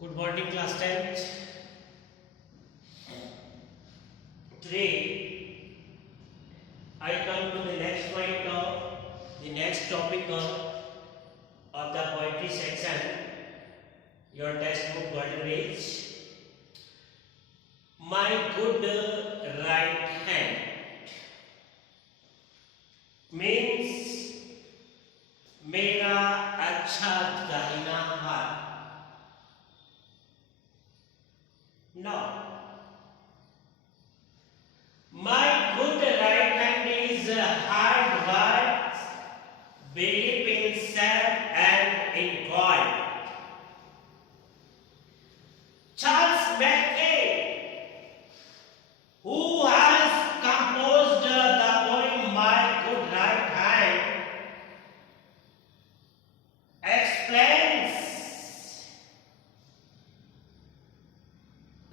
Good morning, class 10th. Today, I come to the next point of the next topic of the poetry section, your textbook Golden Age. My good right hand means मेरा अच्छा दाहिना हाथ. Now, my good right hand is hard work, belief in self and in God. Charles Mackay, who has composed the poem My Good Right Hand, explains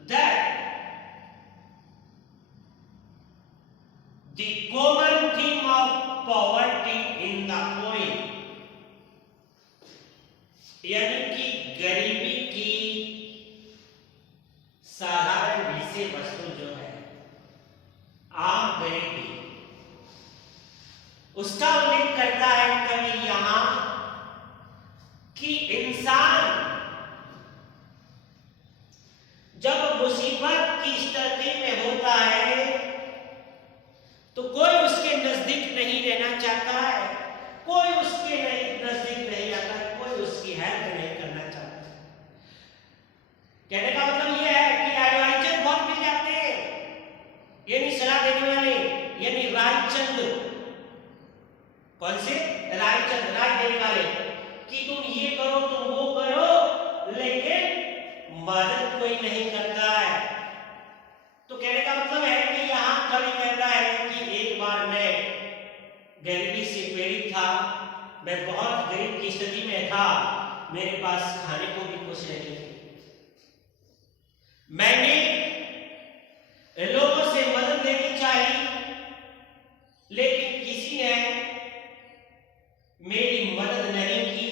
that the common theme of poverty in the poem, यानी कि गरीबी की साधारण विषय वस्तु जो है आम गरीबी, उसका उल्लेख करता है कवि यहां कि इंसान जब मुसीबत की स्थिति में होता है तो कोई उसके नजदीक नहीं रहना चाहता है, कोई उसके नजदीक नहीं आता है, कोई उसकी हेल्प नहीं करना चाहता है. कहने का मतलब यह है कि एडवाइजर बहुत मिल जाते हैं, यानी सलाह देने वाले, यानी रायचंद. कौन से? रायचंद, राय देने वाले कि तुम ये करो तुम वो करो, लेकिन मदद कोई नहीं करता है. तो कहने का मतलब है कि यहां कवि कहता है कि एक बार मैं गरीबी से पीड़ित था, मैं बहुत गरीब की स्थिति में था, मेरे पास खाने को भी कुछ नहीं थी. मैंने लोगों से मदद लेनी चाहिए, लेकिन किसी ने मेरी मदद नहीं की.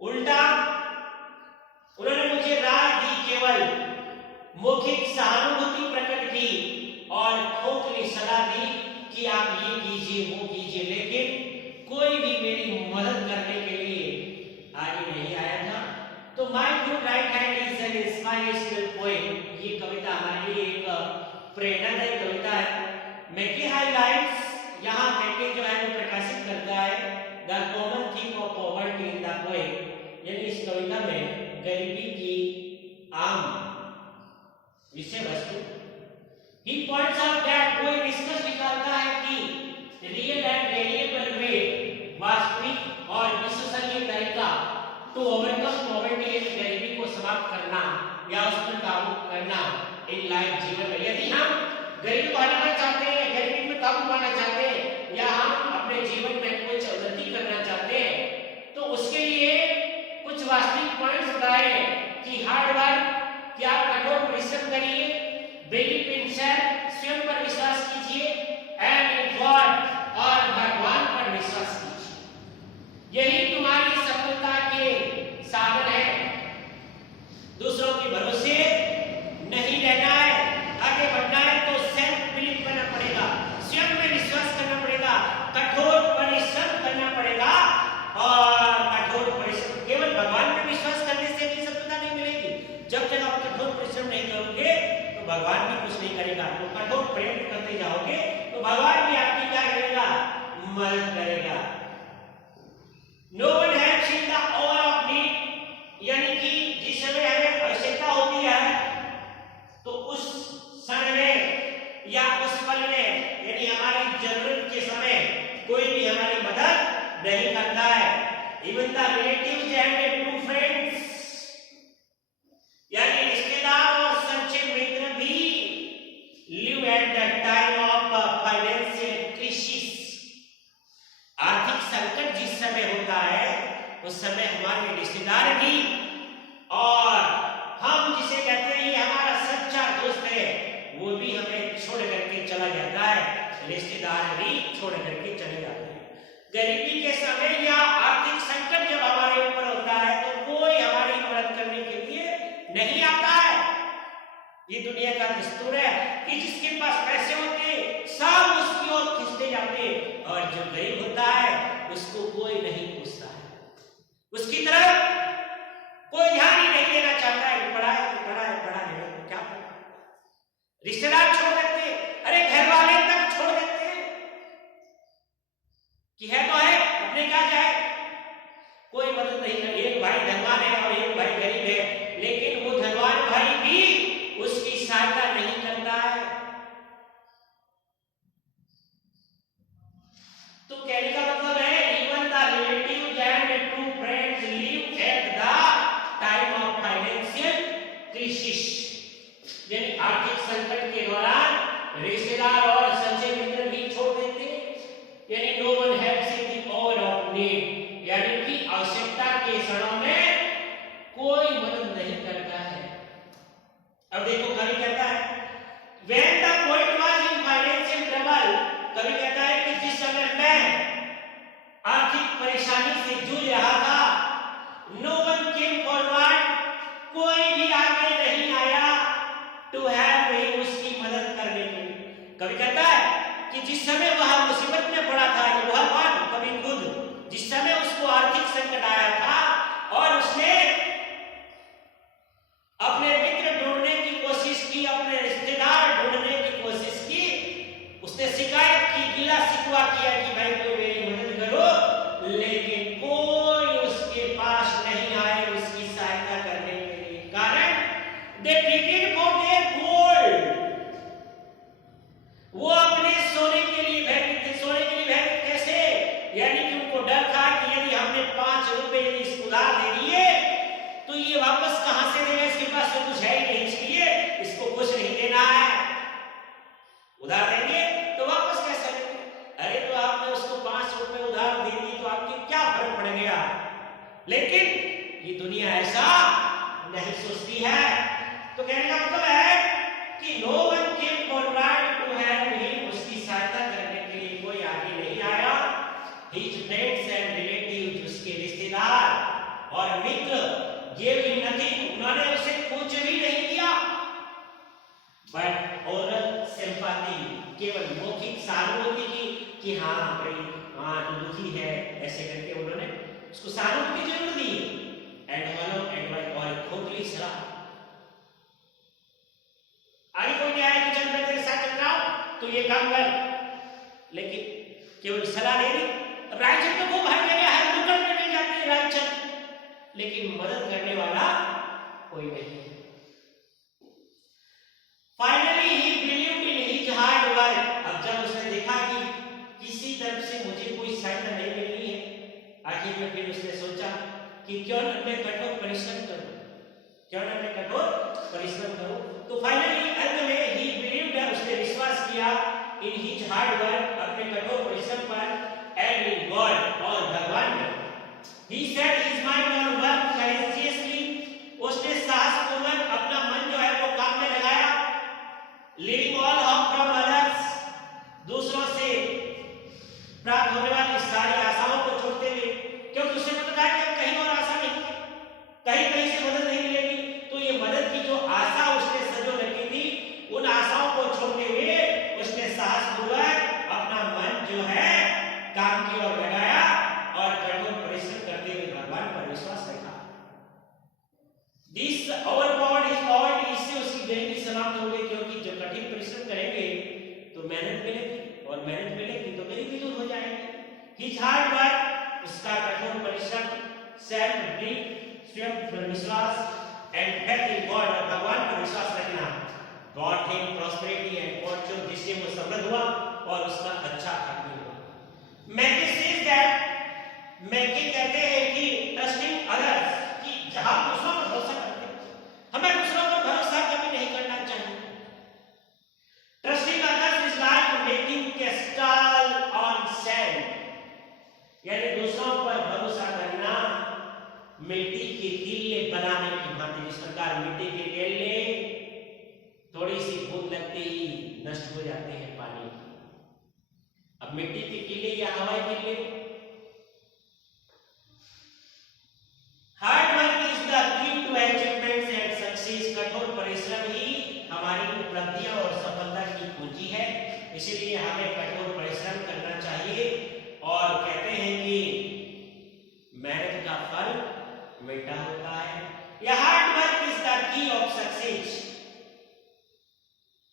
उल्टा उन्होंने मुझे राय दी, केवल मौखिक सहानुभूति प्रकट की और खोखली सलाह दी कि आप ये कीजिए वो कीजिए, लेकिन कोई भी मेरी मदद करने के लिए आगे नहीं आया था. तो my good right hand is an inspirational poem. ये कविता हमारे लिए एक प्रेरणादायी कविता है. मैके हाइलाइट्स, यहाँ मैके जो है वो प्रकाशित करता है the common theme of poverty in the poem, यानी इस कविता में गरीबी की आम विषय वस्तु. ही पॉइंट्स आउट दैट वो निष्कर्ष निकालता है कि रियल एंड वेरिएबल वे, वास्तविक और विश्वसनीय तरीका टू ओवरकम पॉवर्टी, यानी गरीबी को समाप्त करना या उस पर काबू करना इन लाइफ जीवन में. यदि हम गरीबी को हटाना चाहते हैं, गरीबी पर काबू पाना चाहते हैं, या हम अपने जीवन में कुछ उन्नति करना चाहते हैं, तो उसके लिए कुछ वास्तविक पॉइंट्स बताए कि हार्ड वर्क, कि आप कठोर परिश्रम करिए, बिलीव इन सेल्फ, स्वयं पर विश्वास कीजिए, एंड इन गॉड, और भगवान पर विश्वास कीजिए. यही तुम्हारी सफलता के साधन है. दूसरों के भरोसे नहीं रहना है, आगे बढ़ना है तो सेल्फ बिलीव करना पड़ेगा, स्वयं में विश्वास करना पड़ेगा, कठोर परिश्रम करना पड़ेगा. और कठोर परिश्रम, केवल भगवान पर विश्वास करने से भी सफलता नहीं मिलेगी. जब तक आप कठोर परिश्रम नहीं करोगे तो भगवान भी कुछ नहीं करेगा. तो कठोर प्रयत्न करते जाओगे तो भगवान भी आपकी क्या करेगा? मदद करेगा. No one helps in the hour of need, यानी कि जिस समय हमें आवश्यकता होती है तो उस क्षण में या उस पल में, यानी हमारी जरूरत के समय कोई भी हमारी मदद नहीं करता है. Even the relatives and true friends, यानी रिश्तेदार और सच्चे मित्र भी live at the time of financial crisis. आर्थिक संकट जिस समय होता है उस समय हमारे रिश्तेदार भी, और हम जिसे कहते हैं ये हमारा सच्चा दोस्त है, वो भी हमें छोड़ करके चला जाता है, रिश्तेदार भी छोड़ करके चले जाते हैं. गरीबी के समय या आर्थिक संकट जब हमारे ऊपर होता है तो कोई हमारी मदद करने ये दुनिया का दस्तूर है कि जिसके पास पैसे होते सब उसकी ओर खींचते जाते, और जो गरीब होता है उसको कोई नहीं पूछता है, उसकी तरफ कोई ध्यान ही नहीं देना चाहता है। पढ़ा है तो पढ़ा है, पढ़ा नहीं तो क्या पढ़ा। रिश्तेदार छोड़ देते, अरे घर वाले तक छोड़ देते कि है तो है, अपने क्या जाए, कोई मदद नहीं कर। एक भाई धनवान है और एक भाई गरीब है, लेकिन वो धनवान भाई भी उसकी सहायता नहीं करता है। तो कहने का मतलब है even the relative and true friends live at the time of financial crisis, यानी आर्थिक संकट के दौरान रिश्तेदार और सच्चे मित्र भी छोड़ देते, यानी no one helps in the hour of need, यानी कि आवश्यकता के क्षणों में कोई मदद नहीं करता है। अब देखो कवि कहता है when the poet was in financial trouble, कवि कहता है कि जिस समय मैं आर्थिक परेशानी से जूझ रहा था, no one came forward, कोई भी आगे नहीं आया to help me, उसकी मदद करने के लिए। कवि कहता है कि जिस समय वह मुसीबत में पड़ा था, वह कौन? कवि खुद, जिस समय उसको आर्थिक संकट आया था और उसने अपने मित्र ढूंढने की कोशिश की, अपने रिश्तेदार ढूंढने की कोशिश की, उसने शिकायत की, गिला शिकवा किया कि भाई कोई मेरी मदद करो, लेकिन कोई उसके पास नहीं आए उसकी सहायता करने के लिए। कारण दे प्रीटेड फॉर देयर गोल्ड, वो अपने सोने के लिए भयभीत थे। सोने के लिए भयभीत कैसे? यानी कि उनको डर था कि यदि हमने 5 रुपए यदि इसको उधार दे दिए तो ये वापस कहां से देगा, इसके पास तो कुछ है ही नहीं, इसलिए इसको कुछ नहीं देना है, उधार देंगे तो वापस कैसे देंगे। अरे तो आपने उसको 5 रुपए उधार दे दी तो आपके क्या फर्क पड़ गया। लेकिन ये दुनिया ऐसा नहीं सोचती है। तो कहने का मतलब है कि no one came forward to help him, उसकी सहायता करने के लिए कोई आगे नहीं आया। हिज फ्रेंड्स एंड रिलेटिव्स, उसके रिश्तेदार और मित्र gave him nothing, उन्होंने उसे कुछ भी नहीं दिया। बट ओरल सिंपैथी, केवल मौखिक सहानुभूति की कि हाँ भाई हाँ तो दुखी है, ऐसे करके उन्होंने उसको सहानुभूति जरूर दी। एंड वन एडवाइस, और खोखली सलाह। आई कोई नहीं आया कि चल मैं तेरे साथ चल रहा हूं तो ये काम कर, लेकिन केवल सलाह दे दी। अब रायचंद को खूब भाई लगे, हर नुक्कड़ में मिल जाते हैं रायचंद, लेकिन मदद करने वाला कोई नहीं है। Finally he believed in his hard work, अब जब उसने देखा कि किसी तरफ से मुझे कोई सहायता नहीं मिल रही है, आखिर में फिर उसने सोचा कि क्यों न मैं कठोर परिश्रम करूं, क्यों न मैं कठोर परिश्रम करूं। तो फाइनली अंत में ही बिलीव्ड, उसने विश्वास किया इन हिज हार्ड वर्क, अपने कठोर परिश्रम पर, एंड इन गॉड, और भगवान में। He set his mind on work courageously, उसने साहसपूर्वक अपना मन जो है वो काम में लगाया। Leaving all hope from others, दूसरों से प्राप्त होने वाली सारी आशाओं को छोड़ते हुए, क्योंकि उसे पता था कि कहीं और आशा नहीं, कहीं कहीं से मदद नहीं मिलेगी, तो ये मदद की जो आशा उसने सजो रखी थी, उन आशाओं को छोड़ते हुए उसने साहसपूर्वक अपना मन जो है काम की ओर लगाया और कठोर परिश्रम करते हुए भगवान पर विश्वास रखा। This our God is God, इससे उसकी गरीबी समाप्त हो गई, क्योंकि जो कठिन परिश्रम करेंगे तो मेहनत मिलेगी, और मेहनत मिलेगी तो गरीबी दूर हो जाएगी। His hard work, उसका कठोर परिश्रम, self belief, स्वयं पर विश्वास, and faith in God, और भगवान पर विश्वास रखना, brought him prosperity and fortune, जिससे वो समृद्ध हुआ और उसका अच्छा खाद्य हुआ। मैके says that, मैके कहते हैं कि ट्रस्टिंग अदर्स, कि जहां दूसरों पर भरोसा करते हैं, हमें दूसरों पर भरोसा कभी नहीं करना चाहिए। Trusting others is like making castle on sand, यानी दूसरों पर भरोसा करना मिट्टी के टीले बनाने की भांति। जिस प्रकार मिट्टी के टीले थोड़ी सी बूंद लगते ही नष्ट हो जाते हैं पानी, अब मिट्टी के टीले या हवा के टीले। Hard work is the key to achievements and success, कठोर परिश्रम ही हमारे इसीलिए हमें कठोर परिश्रम करना चाहिए और कहते हैं कि मेहनत का फल मीठा होता है। या हार्ड वर्क इज द की ऑफ सक्सेस,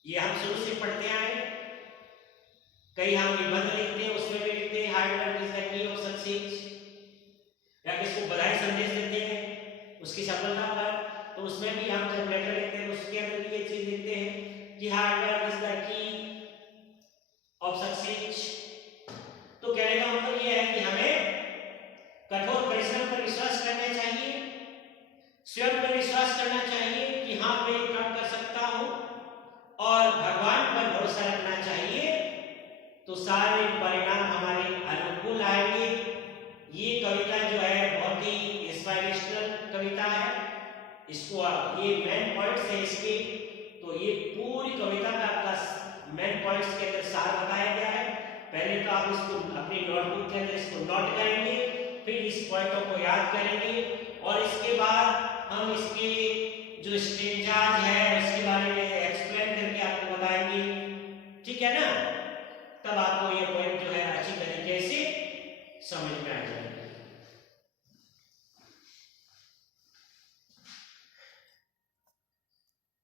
ये हम शुरू से पढ़ते आए। कई हम निबंध लिखते हैं उसमें भी लिखते हैं हार्ड वर्क इज द की ऑफ सक्सेस, या किसको बधाई संदेश देते हैं उसकी सफलता पर, तो उसमें भी हम जब लेटर लिखते हैं उसके अंदर भी ये चीज लिखते हैं कि हार्ड वर्क इज द की ऑफ सक्सेस। तो कहने का मतलब ये है कि हमें कठोर परिश्रम पर विश्वास करना चाहिए, स्वयं पर विश्वास करना चाहिए कि हाँ मैं ये काम कर सकता हूं, और भगवान पर भरोसा रखना चाहिए, तो सारे परिणाम हमारे अनुकूल आएंगे। ये कविता जो है बहुत ही इंस्पिरेशनल कविता है, इसको ये मेन पॉइंट्स है इसके, तो ये पूरी कविता का आपका मेन पॉइंट्स के अंदर सार बताया गया है। पहले तो आप इसको अपनी नोटबुक के अंदर इसको नोट करेंगे, फिर इस पॉइंटों को याद करेंगे, और इसके बाद हम इसके जो स्टेंजाज है उसके बारे में एक्सप्लेन करके आपको बताएंगे, ठीक है ना। तब आपको ये पॉइंट जो है अच्छी तरीके से समझ में आ जाएगा।